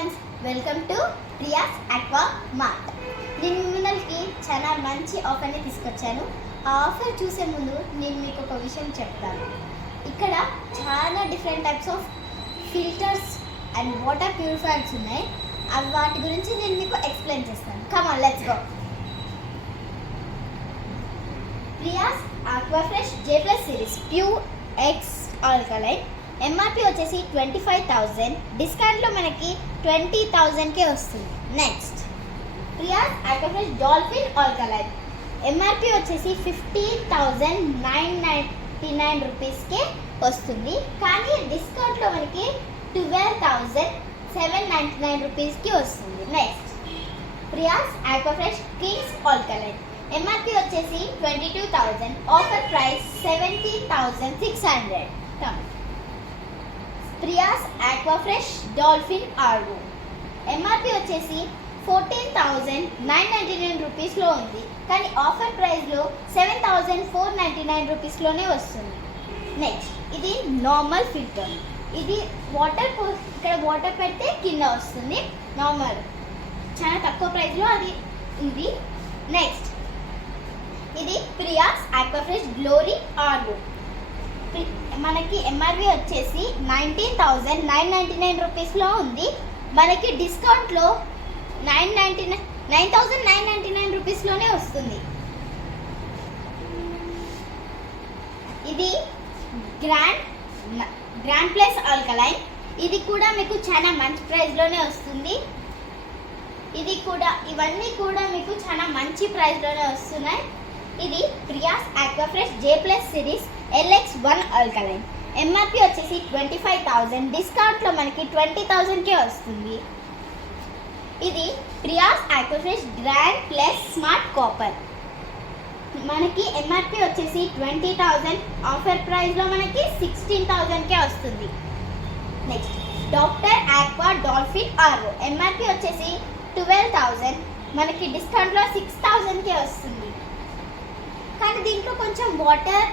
Friends, welcome to Priya's aqua mart. నేను మిమ్మల్ని చాలా మంచి ఆఫర్ని తీసుకొచ్చాను. ఆ ఆఫర్ చూసే ముందు నేను మీకు ఒక విషయం చెప్తాను. ఇక్కడ చాలా different types of filters and water purifiers ఉన్నాయి. వాటి గురించి నేను మీకు ఎక్స్ప్లెయిన్ చేస్తాను. Come on, let's go. Priyas Aquafresh J+ series pure X alkaline MRP వచ్చేసి 25,000, డిస్కౌంట్లో మనకి 20,000కే వస్తుంది. Next Priyas Aquafresh dolphin alkaline MRP వచ్చేసి 50,999 రూపీస్కే వస్తుంది, కానీ డిస్కౌంట్లో మనకి 12,799 రూపీస్కి వస్తుంది. Next Priyas Aquafresh kings alkaline MRP వచ్చేసి 22,000, offer price 17,600. Priyas Aquafresh dolphin RO MRP వచ్చేసి 14,999 రూపీస్లో ఉంది, కానీ ఆఫర్ ప్రైస్లో 7,499 రూపీస్లోనే వస్తుంది. నెక్స్ట్ ఇది నార్మల్ ఫిల్టర్. ఇది వాటర్ ఇక్కడ వాటర్ పెడితే కింద వస్తుంది. నార్మల్ చాలా తక్కువ ప్రైస్లో అది ఉంది. నెక్స్ట్ ఇది ప్రియాస్ ఆక్వాఫ్రెష్ గ్లోరీ ఆర్వో మనకి ఎంఆర్పి వచ్చేసి 19,999 రూపీస్లో ఉంది, మనకి డిస్కౌంట్లో 9,999 రూపీస్లోనే వస్తుంది. ఇది గ్రాండ్ ప్లస్ ఆల్కలైన్, ఇది కూడా మీకు చాలా మంచి ప్రైస్లోనే వస్తుంది. ఇవన్నీ కూడా మీకు చాలా మంచి ప్రైస్లోనే వస్తున్నాయి. ఇది Priyas Aquafresh J+ series LX1 alkaline MRP వచ్చేసి 25,000, డిస్కౌంట్లో మనకి 20,000కే వస్తుంది. ఇది Priyas Aquafresh grand plus smart copper మనకి ఎంఆర్పి వచ్చేసి 20,000, ఆఫర్ ప్రైస్లో మనకి 16,000కే వస్తుంది. Next doctor aqua dolphin RO MRP వచ్చేసి 12,000, మనకి డిస్కౌంట్లో 6,000కే వస్తుంది, కానీ దీంట్లో కొంచెం వాటర్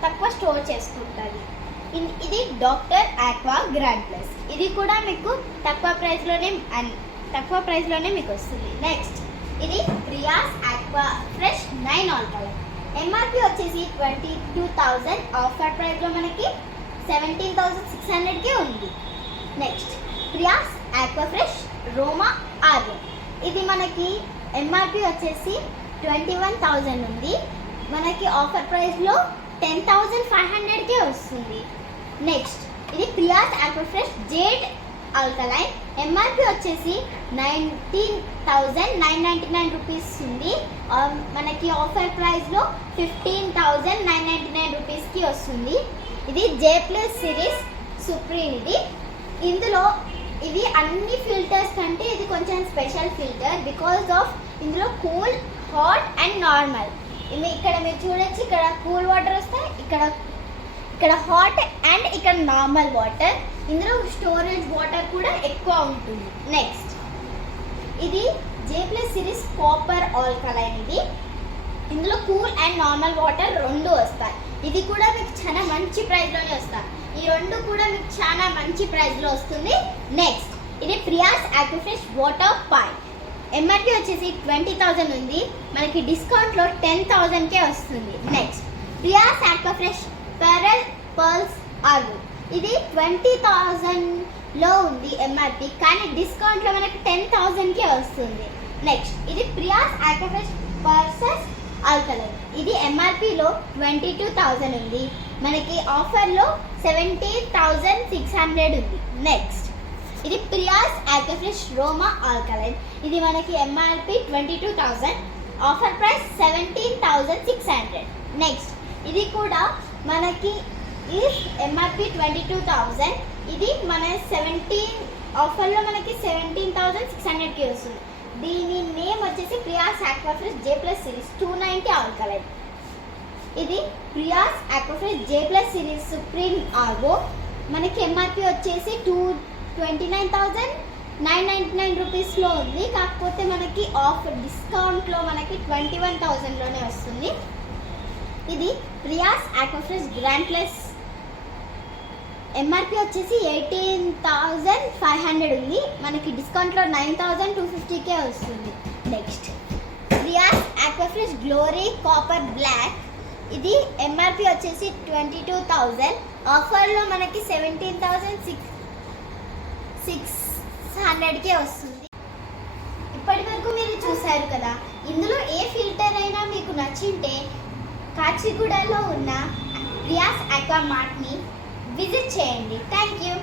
తక్కువ స్టోర్ చేసుకుంటుంది. ఇది డాక్టర్ ఆక్వా గ్రాండ్ ప్లస్, ఇది కూడా మీకు తక్కువ ప్రైస్లోనే మీకు వస్తుంది. నెక్స్ట్ ఇది ప్రియాస్ ఆక్వాఫ్రెష్ 9 ఆల్కలైన్ ఎంఆర్పి వచ్చేసి 22,000, ఆఫర్ ప్రైస్లో మనకి 17,600కే ఉంది. నెక్స్ట్ ప్రియాస్ ఆక్వాఫ్రెష్ రోమా ఆర్వో, ఇది మనకి ఎంఆర్పి వచ్చేసి 21,000 ఉంది, మనకి ఆఫర్ ప్రైస్లో 10,500కే వస్తుంది. నెక్స్ట్ ఇది ప్రియాస్ ఆక్వాఫ్రెష్ జేడ్ ఆల్కలైన్ ఎంఆర్పి వచ్చేసి 19,999 రూపీస్ ఉంది, మనకి ఆఫర్ ప్రైస్లో 15,999 రూపీస్కి వస్తుంది. ఇది J+ సిరీస్ సుప్రీం. ఇది అన్ని ఫిల్టర్స్ కంటే ఇది కొంచెం స్పెషల్ ఫిల్టర్ బికాస్ ఆఫ్ ఇందులో కూల్, హాట్ అండ్ నార్మల్. ఇక్కడ మీరు చూడొచ్చు, ఇక్కడ కూల్ వాటర్ వస్తాయి, ఇక్కడ హాట్ అండ్ ఇక్కడ నార్మల్ వాటర్. ఇందులో స్టోరేజ్ వాటర్ కూడా ఎక్కువ ఉంటుంది. నెక్స్ట్ ఇది J+ సిరీస్ కాపర్ ఆల్కలైన్. ఇందులో కూల్ అండ్ నార్మల్ వాటర్ రెండు వస్తాయి. ఇది కూడా మీకు చాలా మంచి ప్రైస్లోనే వస్తాయి. ఈ రెండు కూడా మీకు చాలా మంచి ప్రైస్లో వస్తుంది. నెక్స్ట్ ఇది ప్రియాస్ ఆక్వాఫ్రెష్ వాటర్ పాయింట్ ఎంఆర్పి వచ్చేసి 20,000 ఉంది, మనకి డిస్కౌంట్లో 10,000కే వస్తుంది. నెక్స్ట్ ప్రియాస్ ఆక్వాఫ్రెష్ పర్ల్స్ ఆర్వో, ఇది 20,000లో ఉంది ఎంఆర్పి, కానీ డిస్కౌంట్లో మనకి 10,000కే వస్తుంది. నెక్స్ట్ ఇది ప్రియాస్ ఆక్వాఫ్రెష్ పర్సెస్ ఆల్కలైన్, ఇది ఎంఆర్పిలో 22,000 ఉంది, మనకి ఆఫర్లో 17,600 ఉంది. నెక్స్ట్ ఇది ప్రియాస్ ఆక్వాఫ్రెష్ రోమా ఆల్కలైన్, ఇది మనకి ఎంఆర్పి 22,000, ఆఫర్ ప్రైస్ 17,600. నెక్స్ట్ ఇది కూడా మనకి ఎంఆర్పి 22,000, ఇది మన ఆఫర్లో మనకి 17,600కి వస్తుంది. దీని నేమ్ వచ్చేసి Priyas Aquafresh J+ series 290 alkaline. ఇది Priyas Aquafresh J+ series supreme RO, మనకి ఎంఆర్పి వచ్చేసి 29,999 రూపీస్లో ఉంది, కాకపోతే మనకి ఆఫర్ డిస్కౌంట్లో మనకి 21,000లోనే వస్తుంది. ఇది Priyas Aquafresh grand plus MRP వచ్చేసి 18,500 ఉంది, మనకి డిస్కౌంట్లో 9,250కే వస్తుంది. నెక్స్ట్ బ్రియాస్ ఆక్వాఫ్రెష్ గ్లోరీ కాపర్ బ్లాక్, ఇది ఎంఆర్పి వచ్చేసి 22,000, ఆఫర్లో మనకి 17,600కే వస్తుంది. ఇప్పటి వరకు మీరు చూశారు కదా, ఇందులో ఏ ఫిల్టర్ అయినా మీకు నచ్చింటే కాచిగూడలో ఉన్న బ్రియాస్ ఆక్వా మార్ట్ని విజిట్ చేయండి. Thank you.